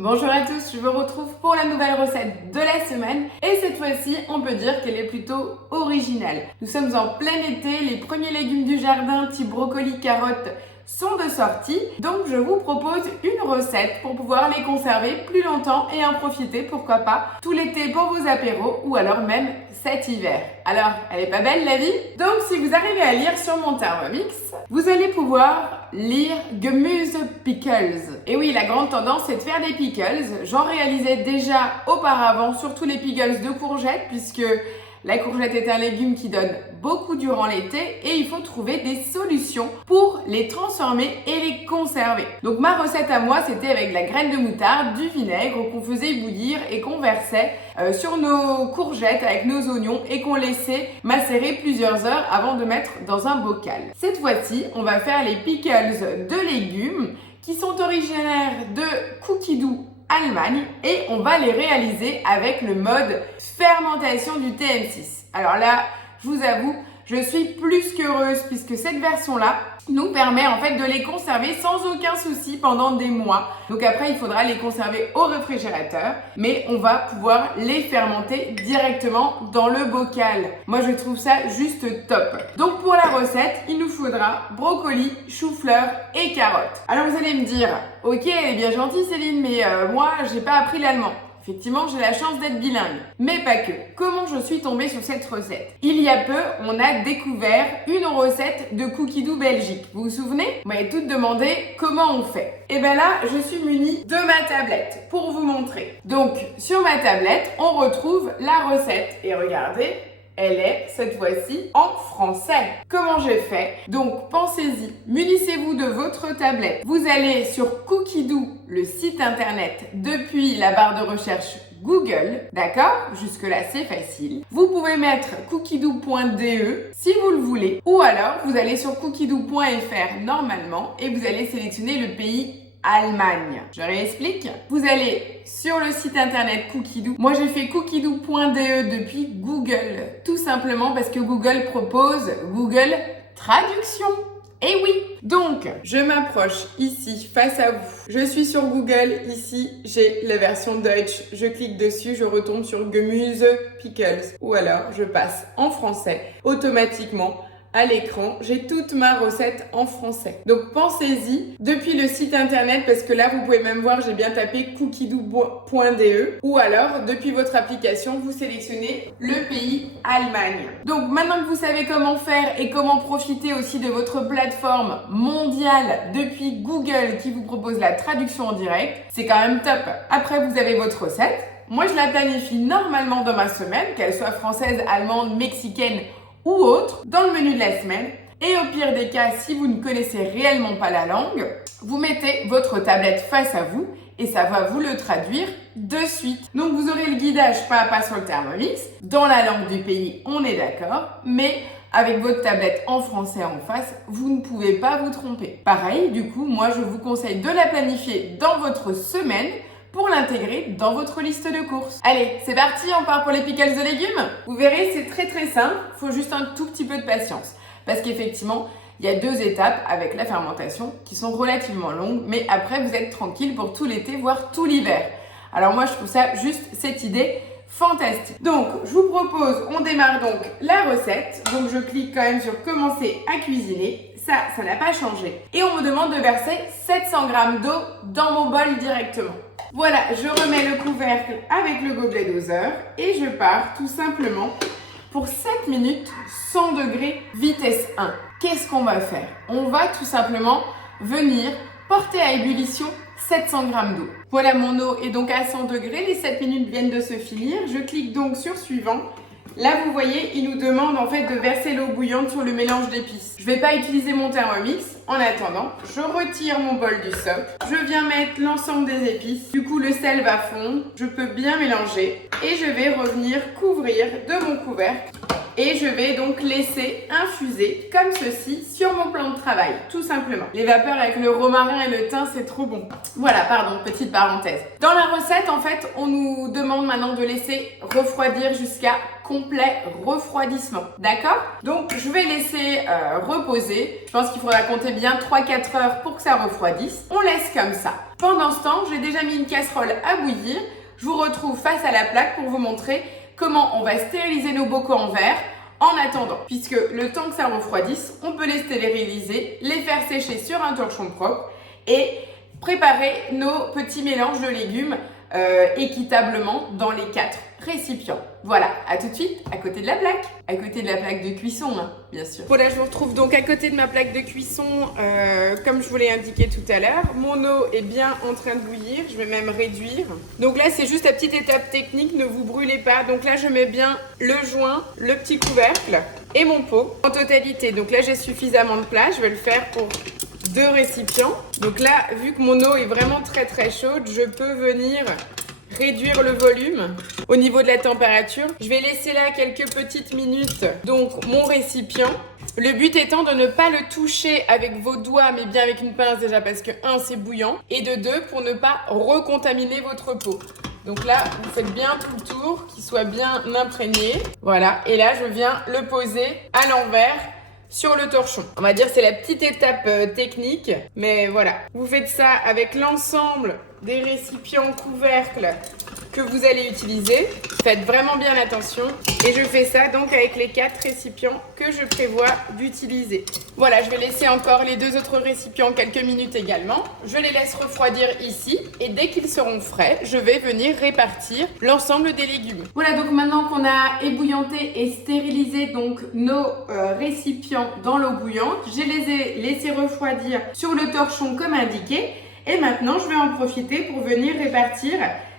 Bonjour à tous, je vous retrouve pour la nouvelle recette de la semaine et cette fois-ci on peut dire qu'elle est plutôt originale. Nous sommes en plein été, les premiers légumes du jardin type brocoli, carottes sont de sortie, donc je vous propose une recette pour pouvoir les conserver plus longtemps et en profiter, pourquoi pas, tout l'été pour vos apéros ou alors même cet hiver. Alors, elle est pas belle la vie? Donc si vous arrivez à lire sur mon Thermomix, vous allez pouvoir lire Gemüse Pickles. Et oui, la grande tendance c'est de faire des pickles. J'en réalisais déjà auparavant, surtout les pickles de courgettes, puisque la courgette est un légume qui donne beaucoup durant l'été et il faut trouver des solutions pour les transformer et les conserver. Donc ma recette à moi, c'était avec de la graine de moutarde, du vinaigre qu'on faisait bouillir et qu'on versait sur nos courgettes avec nos oignons et qu'on laissait macérer plusieurs heures avant de mettre dans un bocal. Cette fois-ci, on va faire les pickles de légumes qui sont originaires de Cookie Dough Allemagne et on va les réaliser avec le mode fermentation du TM6. Alors là, je vous avoue, je suis plus qu'heureuse puisque cette version-là nous permet en fait de les conserver sans aucun souci pendant des mois. Donc après, il faudra les conserver au réfrigérateur, mais on va pouvoir les fermenter directement dans le bocal. Moi, je trouve ça juste top. Donc pour la recette, il nous faudra brocoli, chou-fleur et carottes. Alors vous allez me dire, ok, elle est bien gentille Céline, mais moi, j'ai pas appris l'allemand. Effectivement, j'ai la chance d'être bilingue. Mais pas que. Comment je suis tombée sur cette recette? Il y a peu, on a découvert une recette de Cookie Dough Belgique. Vous vous souvenez? Vous m'avez toutes demandé comment on fait. Et bien là, je suis munie de ma tablette pour vous montrer. Donc, sur ma tablette, on retrouve la recette. Et regardez, elle est, cette fois-ci, en français. Comment j'ai fait? Donc, pensez-y. Munissez-vous de votre tablette. Vous allez sur Cookie Dough, le site internet, depuis la barre de recherche Google, d'accord? Jusque-là, c'est facile. Vous pouvez mettre cookiedough.de si vous le voulez. Ou alors, vous allez sur cookiedough.fr normalement et vous allez sélectionner le pays Allemagne. Je réexplique. Vous allez sur le site internet Cookie Dough. Moi, j'ai fait cookiedough.de depuis Google. Tout simplement parce que Google propose Google Traduction. Eh oui! Donc, je m'approche ici, face à vous. Je suis sur Google. Ici, j'ai la version Deutsch. Je clique dessus, je retombe sur Gemüse Pickles. Ou alors, je passe en français. Automatiquement, à l'écran, j'ai toute ma recette en français. Donc pensez-y depuis le site internet parce que là vous pouvez même voir, j'ai bien tapé cookiedough.de ou alors depuis votre application, vous sélectionnez le pays Allemagne. Donc maintenant que vous savez comment faire et comment profiter aussi de votre plateforme mondiale depuis Google qui vous propose la traduction en direct, c'est quand même top. Après vous avez votre recette. Moi je la planifie normalement dans ma semaine, qu'elle soit française, allemande, mexicaine ou autre, dans le menu de la semaine. Et au pire des cas, si vous ne connaissez réellement pas la langue, vous mettez votre tablette face à vous et ça va vous le traduire de suite. Donc vous aurez le guidage pas à pas sur le Thermomix, dans la langue du pays, on est d'accord, mais avec votre tablette en français en face, vous ne pouvez pas vous tromper. Pareil, du coup, moi je vous conseille de la planifier dans votre semaine pour l'intégrer dans votre liste de courses. Allez, c'est parti, on part pour les pickles de légumes. Vous verrez, c'est très simple, il faut juste un tout petit peu de patience. Parce qu'effectivement, il y a 2 étapes avec la fermentation qui sont relativement longues, mais après vous êtes tranquille pour tout l'été, voire tout l'hiver. Alors moi je trouve ça juste cette idée fantastique. Donc je vous propose, on démarre donc la recette. Donc je clique quand même sur commencer à cuisiner. Ça n'a pas changé. Et on me demande de verser 700 g d'eau dans mon bol directement. Voilà, je remets le couvercle avec le gobelet doseur et je pars tout simplement pour 7 minutes 100 degrés vitesse 1. Qu'est-ce qu'on va faire? On va tout simplement venir porter à ébullition 700 g d'eau. Voilà, mon eau est donc à 100 degrés, les 7 minutes viennent de se finir. Je clique donc sur suivant. Là, vous voyez, il nous demande en fait de verser l'eau bouillante sur le mélange d'épices. Je ne vais pas utiliser mon Thermomix. En attendant, je retire mon bol du soc. Je viens mettre l'ensemble des épices. Du coup, le sel va fondre. Je peux bien mélanger. Et je vais revenir couvrir de mon couvercle. et je vais donc laisser infuser comme ceci sur mon plan de travail, tout simplement. Les vapeurs avec le romarin et le thym, c'est trop bon. Voilà, pardon, petite parenthèse. Dans la recette, en fait, on nous demande maintenant de laisser refroidir jusqu'à complet refroidissement, d'accord? Donc, je vais laisser reposer. Je pense qu'il faudra compter bien 3-4 heures pour que ça refroidisse. On laisse comme ça. Pendant ce temps, j'ai déjà mis une casserole à bouillir. Je vous retrouve face à la plaque pour vous montrer comment on va stériliser nos bocaux en verre en attendant. Puisque le temps que ça refroidisse, on peut les stériliser, les faire sécher sur un torchon propre et préparer nos petits mélanges de légumes équitablement dans les 4 récipients. Voilà, à tout de suite, à côté de la plaque de cuisson, hein, bien sûr. Voilà, je vous retrouve donc à côté de ma plaque de cuisson, comme je vous l'ai indiqué tout à l'heure. Mon eau est bien en train de bouillir, je vais même réduire. Donc là, c'est juste la petite étape technique, ne vous brûlez pas. Donc là, je mets bien le joint, le petit couvercle et mon pot en totalité. Donc là, j'ai suffisamment de place, je vais le faire pour 2 récipients. Donc là, vu que mon eau est vraiment très très chaude, je peux venir réduire le volume au niveau de la température. Je vais laisser là quelques petites minutes donc mon récipient. Le but étant de ne pas le toucher avec vos doigts mais bien avec une pince déjà parce que 1 c'est bouillant et de 2 pour ne pas recontaminer votre pot. Donc là vous faites bien tout le tour, qu'il soit bien imprégné. Voilà, et là je viens le poser à l'envers sur le torchon. On va dire c'est la petite étape technique, mais voilà. Vous faites ça avec l'ensemble des récipients couvercles que vous allez utiliser. Faites vraiment bien attention. Et je fais ça donc avec les 4 récipients que je prévois d'utiliser. Voilà, je vais laisser encore les 2 autres récipients quelques minutes également. Je les laisse refroidir ici. Et dès qu'ils seront frais, je vais venir répartir l'ensemble des légumes. Voilà, donc maintenant qu'on a ébouillanté et stérilisé donc nos récipients dans l'eau bouillante, je les ai laissés refroidir sur le torchon comme indiqué. Et maintenant, je vais en profiter pour venir répartir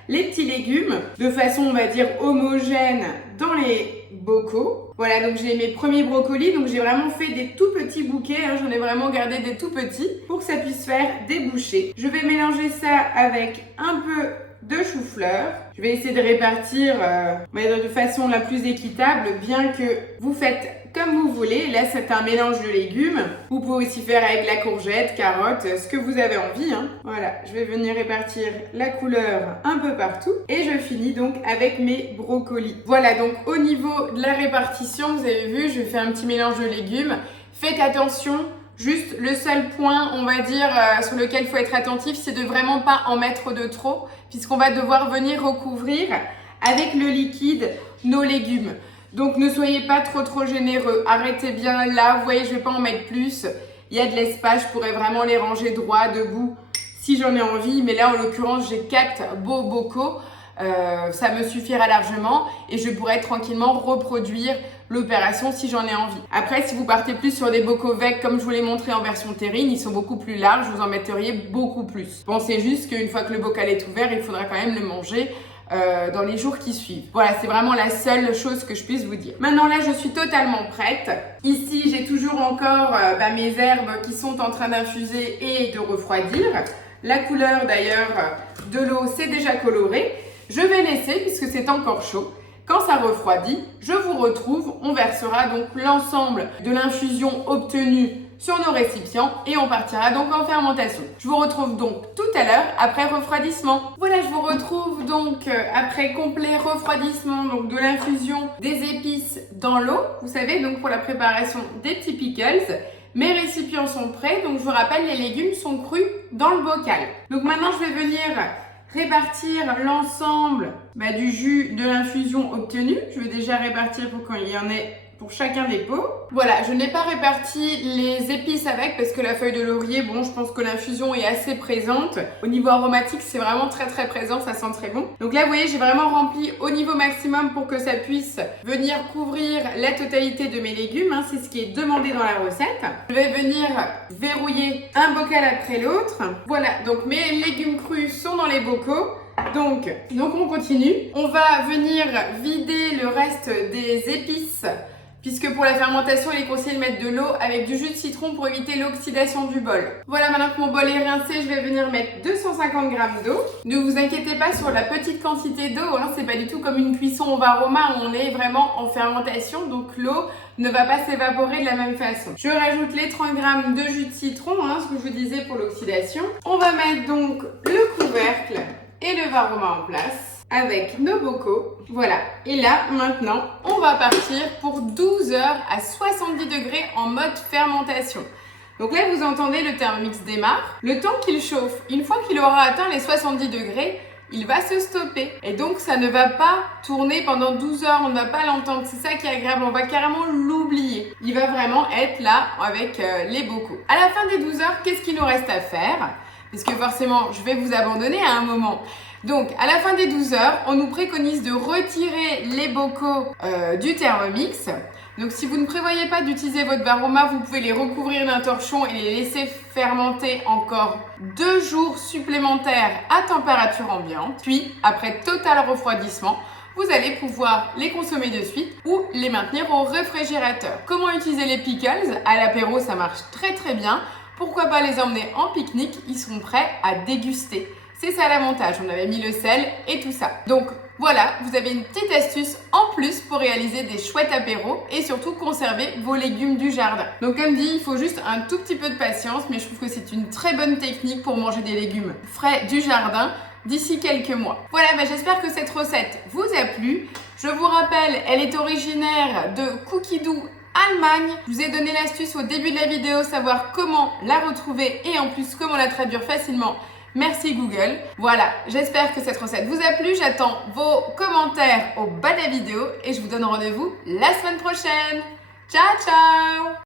les petits légumes de façon, on va dire, homogène dans les bocaux. Voilà, donc j'ai mes premiers brocolis. Donc j'ai vraiment fait des tout petits bouquets. Hein, j'en ai vraiment gardé des tout petits pour que ça puisse faire des bouchées. Je vais mélanger ça avec un peu de chou-fleur. Je vais essayer de répartir de façon la plus équitable, bien que vous faites comme vous voulez. Là, c'est un mélange de légumes. Vous pouvez aussi faire avec la courgette, carotte, ce que vous avez envie. Hein. Voilà, je vais venir répartir la couleur un peu partout. Et je finis donc avec mes brocolis. Voilà, donc au niveau de la répartition, vous avez vu, je fais un petit mélange de légumes. Faites attention. Juste le seul point, on va dire, sur lequel il faut être attentif, c'est de vraiment pas en mettre de trop, puisqu'on va devoir venir recouvrir avec le liquide nos légumes. Donc ne soyez pas trop généreux. Arrêtez bien là, vous voyez, je vais pas en mettre plus. Il y a de l'espace, je pourrais vraiment les ranger droit, debout, si j'en ai envie. Mais là, en l'occurrence, j'ai 4 beaux bocaux. Ça me suffira largement et je pourrais tranquillement reproduire l'opération si j'en ai envie. Après, si vous partez plus sur des bocaux vecs comme je vous l'ai montré en version terrine, ils sont beaucoup plus larges, vous en metteriez beaucoup plus. Pensez juste qu'une fois que le bocal est ouvert, il faudra quand même le manger dans les jours qui suivent. Voilà, c'est vraiment la seule chose que je puisse vous dire. Maintenant là, je suis totalement prête. Ici, j'ai toujours encore mes herbes qui sont en train d'infuser et de refroidir. La couleur d'ailleurs de l'eau, c'est déjà coloré. Je vais laisser puisque c'est encore chaud. Quand ça refroidit, je vous retrouve. On versera donc l'ensemble de l'infusion obtenue sur nos récipients et on partira donc en fermentation. Je vous retrouve donc tout à l'heure après refroidissement. Voilà, je vous retrouve donc après complet refroidissement donc de l'infusion des épices dans l'eau. Vous savez, donc pour la préparation des petits pickles. Mes récipients sont prêts, donc je vous rappelle, les légumes sont crus dans le bocal. Donc maintenant, je vais venir répartir l'ensemble du jus de l'infusion obtenu. Je vais déjà répartir pour qu'il y en ait pour chacun des pots. Voilà, je n'ai pas réparti les épices avec parce que la feuille de laurier, bon, je pense que l'infusion est assez présente. Au niveau aromatique, c'est vraiment très présent, ça sent très bon. Donc là, vous voyez, j'ai vraiment rempli au niveau maximum pour que ça puisse venir couvrir la totalité de mes légumes. Hein, c'est ce qui est demandé dans la recette. Je vais venir verrouiller un bocal après l'autre. Voilà, donc mes légumes crus sont dans les bocaux. Donc on continue. On va venir vider le reste des épices puisque pour la fermentation, il est conseillé de mettre de l'eau avec du jus de citron pour éviter l'oxydation du bol. Voilà, maintenant que mon bol est rincé, je vais venir mettre 250 g d'eau. Ne vous inquiétez pas sur la petite quantité d'eau, hein, c'est pas du tout comme une cuisson au varoma où on est vraiment en fermentation, donc l'eau ne va pas s'évaporer de la même façon. Je rajoute les 30 g de jus de citron, hein, ce que je vous disais pour l'oxydation. On va mettre donc le couvercle et le varoma en place avec nos bocaux. Voilà. Et là, maintenant, on va partir pour 12 heures à 70 degrés en mode fermentation. Donc là, vous entendez, le Thermomix démarre. Le temps qu'il chauffe, une fois qu'il aura atteint les 70 degrés, il va se stopper. Et donc, ça ne va pas tourner pendant 12 heures. On ne va pas l'entendre. C'est ça qui est agréable. On va carrément l'oublier. Il va vraiment être là avec les bocaux. À la fin des 12 heures, qu'est-ce qu'il nous reste à faire? Parce que forcément, je vais vous abandonner à un moment. Donc, à la fin des 12 heures, on nous préconise de retirer les bocaux du Thermomix. Donc, si vous ne prévoyez pas d'utiliser votre varoma, vous pouvez les recouvrir d'un torchon et les laisser fermenter encore 2 jours supplémentaires à température ambiante. Puis, après total refroidissement, vous allez pouvoir les consommer de suite ou les maintenir au réfrigérateur. Comment utiliser les pickles? À l'apéro, ça marche très très bien. Pourquoi pas les emmener en pique-nique? Ils sont prêts à déguster. C'est ça l'avantage, on avait mis le sel et tout ça. Donc voilà, vous avez une petite astuce en plus pour réaliser des chouettes apéros et surtout conserver vos légumes du jardin. Donc comme dit, il faut juste un tout petit peu de patience, mais je trouve que c'est une très bonne technique pour manger des légumes frais du jardin d'ici quelques mois. Voilà, j'espère que cette recette vous a plu. Je vous rappelle, elle est originaire de Cookie Dough Allemagne. Je vous ai donné l'astuce au début de la vidéo, savoir comment la retrouver et en plus comment la traduire facilement. Merci Google. Voilà, j'espère que cette recette vous a plu. J'attends vos commentaires au bas de la vidéo et je vous donne rendez-vous la semaine prochaine. Ciao, ciao!